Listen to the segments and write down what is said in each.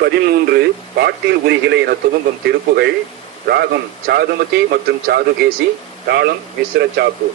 பதிமூன்று பாட்டில் உரிகளை என துவங்கும் திருப்புகள் ராகம் சாதுமதி மற்றும் சாதுகேசி தாளம் மிஸ்ர சாப்பு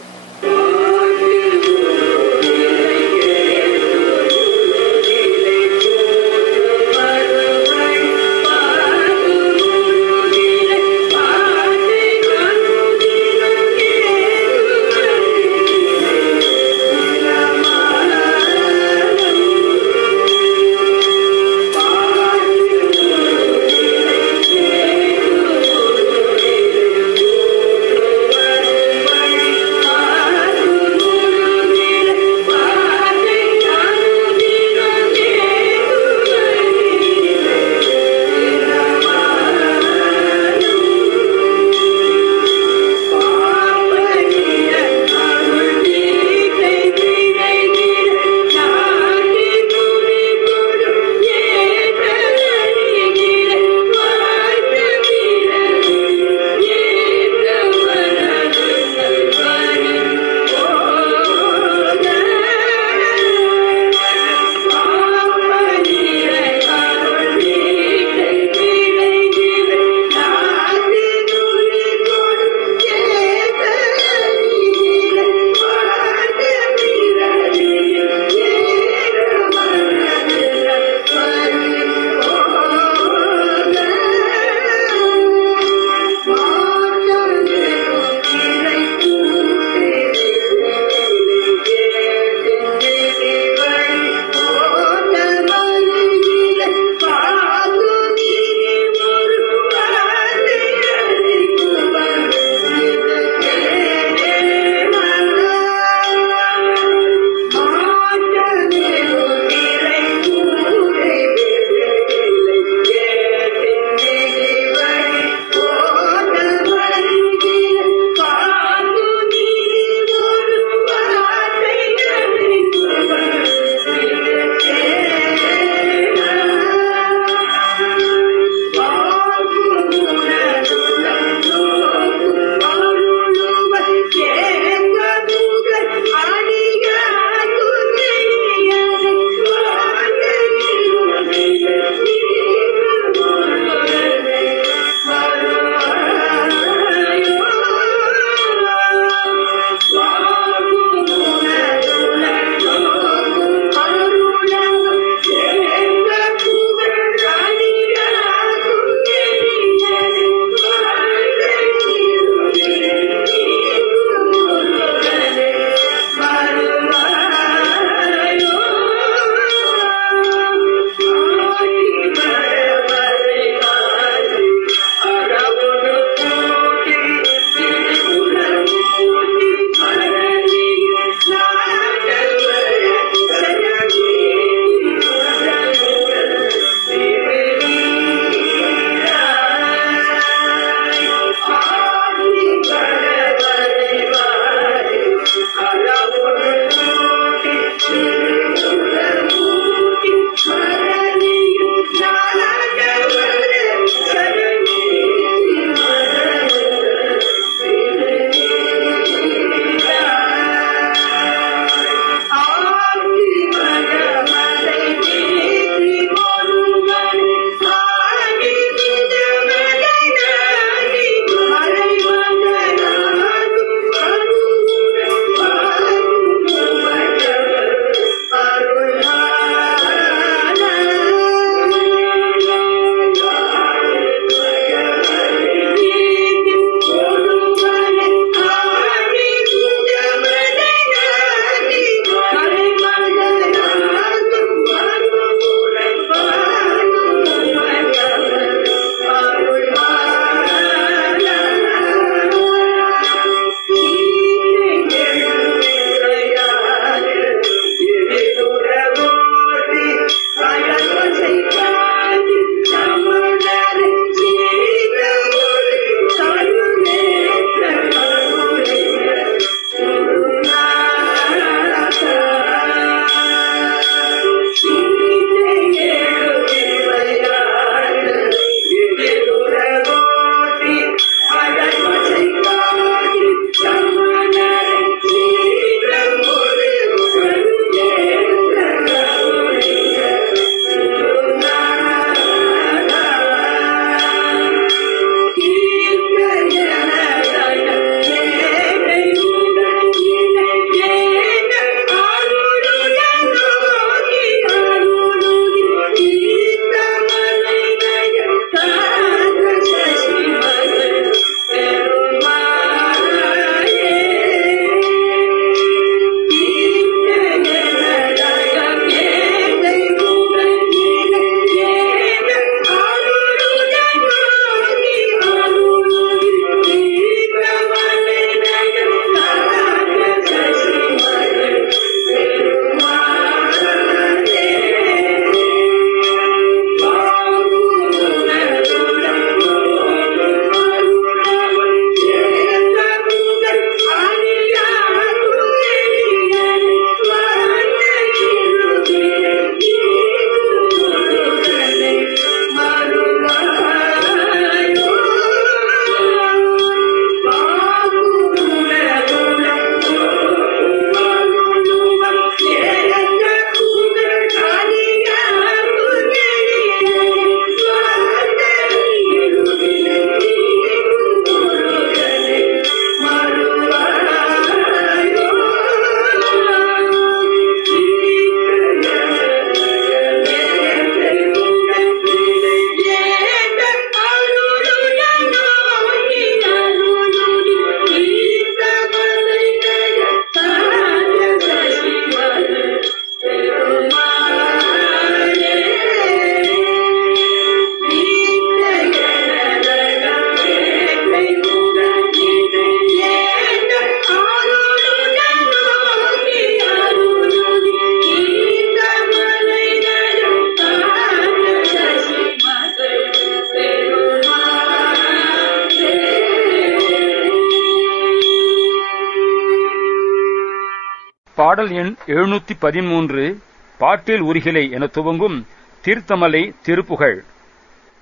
பாடல் எண் எழுநூத்தி பதிமூன்று பாட்டில் உருகிலை என துவங்கும் தீர்த்தமலை திருப்புகழ்.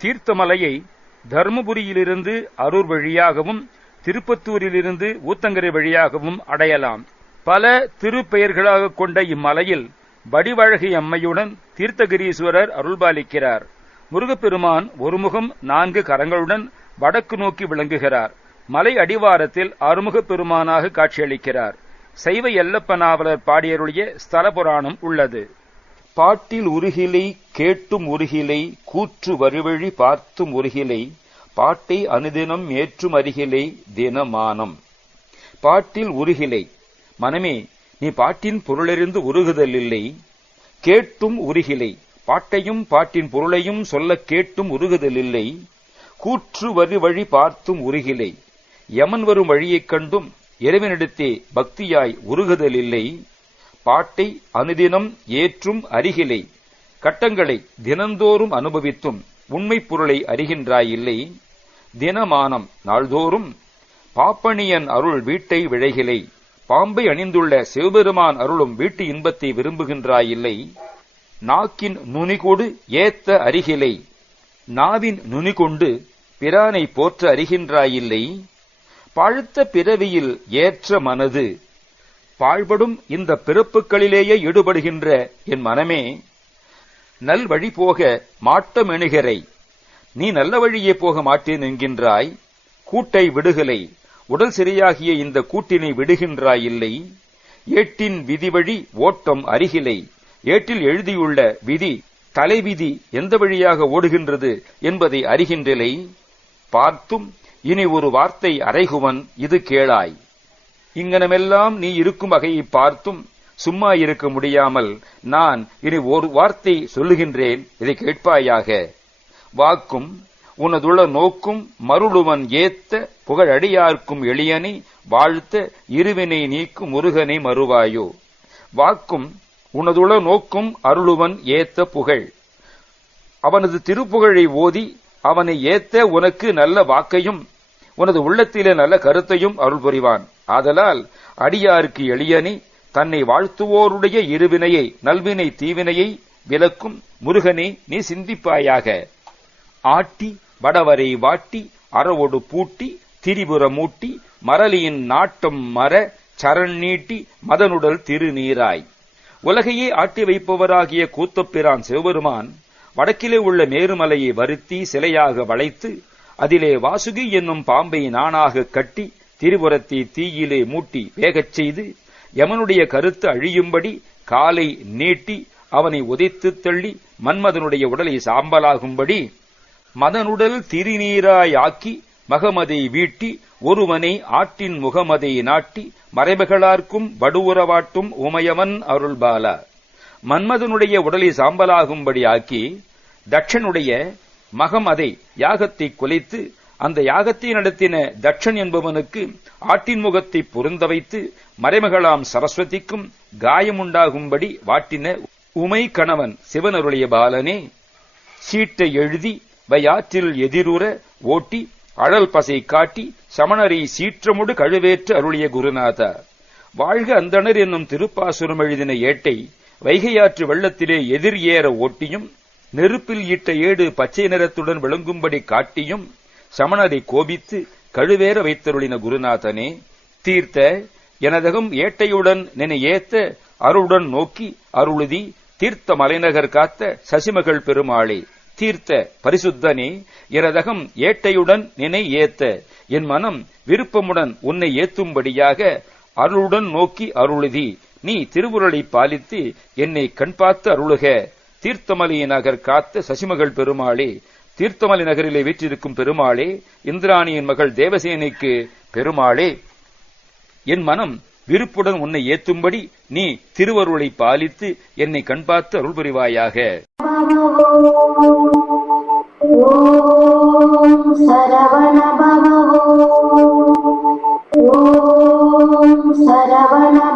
தீர்த்தமலையை தருமபுரியிலிருந்து அரூர் வழியாகவும் திருப்பத்தூரிலிருந்து ஊத்தங்கரை வழியாகவும் அடையலாம். பல திருப்பெயர்களாக கொண்ட இம்மலையில் வடிவழகி அம்மையுடன் தீர்த்தகிரீஸ்வரர் அருள்பாலிக்கிறார். முருகப்பெருமான் ஒருமுகம் நான்கு கரங்களுடன் வடக்கு நோக்கி விளங்குகிறார். மலை அடிவாரத்தில் அறுமுகப் பெருமானாக காட்சியளிக்கிறார். சைவ எல்லப்ப நாவலர் பாடியருடைய ஸ்தல புராணம் உள்ளது. பாட்டில் உருகிலை கேட்டும் உருகிலை கூற்று வருவழி பார்த்தும் உருகிலை பாட்டை அனுதினம் ஏற்றும் அருகிலை தினமானம். பாட்டில் உருகிலை மனமே நீ பாட்டின் பொருளறிந்து உருகுதல் இல்லை கேட்டும் உருகிலை பாட்டையும் பாட்டின் பொருளையும் சொல்ல கேட்டும் உருகுதல் இல்லை கூற்று வரு வழி பார்த்தும் உருகிலை யமன் வரும் வழியைக் கண்டும் இறைவனிடத்தே பக்தியாய் உருகுதல் இல்லை பாட்டை அனுதினம் ஏற்றும் அருகிலை கட்டங்களை தினந்தோறும் அனுபவித்தும் உண்மை பொருளை அறிகின்றாயில்லை. தினமானம் நாள்தோறும் பாப்பணியன் அருள் வீட்டை விழைகிலை பாம்பை அணிந்துள்ள சிவபெருமான் அருளும் வீட்டு இன்பத்தை விரும்புகின்றாயில்லை. நாக்கின் நுனிகொடு ஏத்த அருகிலை நாவின் நுனிகொண்டு பிரானை போற்ற அறிகின்றாயில்லை. பழுத்த பிறவியில் ஏற்ற மனது. பாழ்படும் இந்த பிறப்புகளிலேயே ஈடுபடுகின்ற என் மனமே நல் வழி போக மாட்டமெணுகரை நீ நல்ல வழியே போக மாட்டேன் என்கின்றாய் கூட்டை விடுகலை. உடல் சிறையாகிய இந்த கூட்டினை விடுகின்றாய் இல்லை. ஏட்டின் விதி வழி ஓட்டம் அருகிலை. ஏட்டில் எழுதியுள்ள விதி தலைவிதி எந்த வழியாக ஓடுகின்றது என்பதை அறிகின்றலை. பார்த்தும் இனி ஒரு வார்த்தை அறைகுவன் இது கேளாய். இங்கனமெல்லாம் நீ இருக்கும் வகையை பார்த்தும் சும்மா இருக்க முடியாமல் நான் இனி ஒரு வார்த்தை சொல்லுகின்றேன் இதை கேட்பாயாக. வாக்கும் உனதுள்ள நோக்கும் மருளுவன் ஏத்த புகழடியார்க்கும் எளியனை வாழ்த்த இருவினை நீக்கும் முருகனை மறுவாயோ. வாக்கும் உனதுள்ள நோக்கும் அருளுவன் ஏத்த புகழ். அவனது திருப்புகழை ஓதி அவனை ஏத்த உனக்கு நல்ல வாக்கையும் உனது உள்ளத்திலே நல்ல கருத்தையும் அருள் புரிவான் ஆதலால் அடியாருக்கு எளியனி தன்னை வாழ்த்துவோருடைய இருவினையை நல்வினை தீவினையை விலக்கும் முருகனே நீ சிந்திப்பாயாக. ஆட்டி வடவரை வாட்டி அறவோடு பூட்டி திரிபுர மூட்டி மரளியின் நாட்டம் மர சரண் நீட்டி மதனுடல் திருநீராய். உலகையே ஆட்டி வைப்பவராகிய கூத்தப்பிரான் சிவபெருமான் வடக்கிலே உள்ள மேருமலையை வருத்தி சிலையாக வளைத்து அதிலே வாசுகி என்னும் பாம்பை நானாக கட்டி திரிபுரத்தை தீயிலே மூட்டி வேகச் செய்து யமனுடைய கருத்து அழியும்படி காலை நீட்டி அவனை உதைத்துத் தள்ளி மன்மதனுடைய உடலை சாம்பலாகும்படி மதனுடல் திருநீராய் ஆக்கி மகமதை வீட்டி ஒருவனை ஆட்டின் முகமதை நாட்டி மறைமகளார்க்கும் வடுவுறவாட்டும் உமையவன் அருள்பாலா. மன்மதனுடைய உடலை சாம்பலாகும்படி ஆக்கி தட்சனுடைய மகம் அதை யாகத்தை குலைத்து அந்த யாகத்தை நடத்தின தட்சன் என்பவனுக்கு ஆட்டின் முகத்தை பொருந்த வைத்து மறைமகளாம் சரஸ்வதிக்கும் காயமுண்டாகும்படி வாட்டின உமை கணவன் சிவனருடைய பாலனே சீட்டை எழுதி வையாற்றில் எதிருற ஓட்டி அழல் பசை காட்டி சமணரை சீற்றமுடு கழுவேற்று அருளிய குருநாதா. வாழ்க அந்தணர் என்னும் திருப்பாசுரம் எழுதின ஏட்டை வைகையாற்று வெள்ளத்திலே எதிர் ஏற ஓட்டியும் நெருப்பில் இட்ட ஏடு பச்சை நிறத்துடன் விளங்கும்படி காட்டியும் சமணரை கோபித்து கழுவேற வைத்தருளின குருநாதனே தீர்த்த எனதகம் ஏட்டையுடன் நினை ஏத்த அருளுடன் நோக்கி அருளுதி தீர்த்த மலைநகர் காத்த சசிமகள் பெருமாளே தீர்த்த பரிசுத்தனே எனதகம் ஏட்டையுடன் நினை ஏத்த என் மனம் விருப்பமுடன் உன்னை ஏத்தும்படியாக அருளுடன் நோக்கி அருளுதி. நீ திருவுருளை பாலித்து என்னை கண்பார்த்து அருளுக. தீர்த்தமலை நகர் காத்த சசிமகள் பெருமாளே தீர்த்தமலை நகரிலே வீற்றிருக்கும் பெருமாளே இந்திராணியின் மகள் தேவசேனைக்கு பெருமாளே. என் மனம் விருப்புடன் உன்னை ஏத்தும்படி நீ திருவருளை பாலித்து என்னை கண்பார்த்து அருள் புரிவாயாக சரவண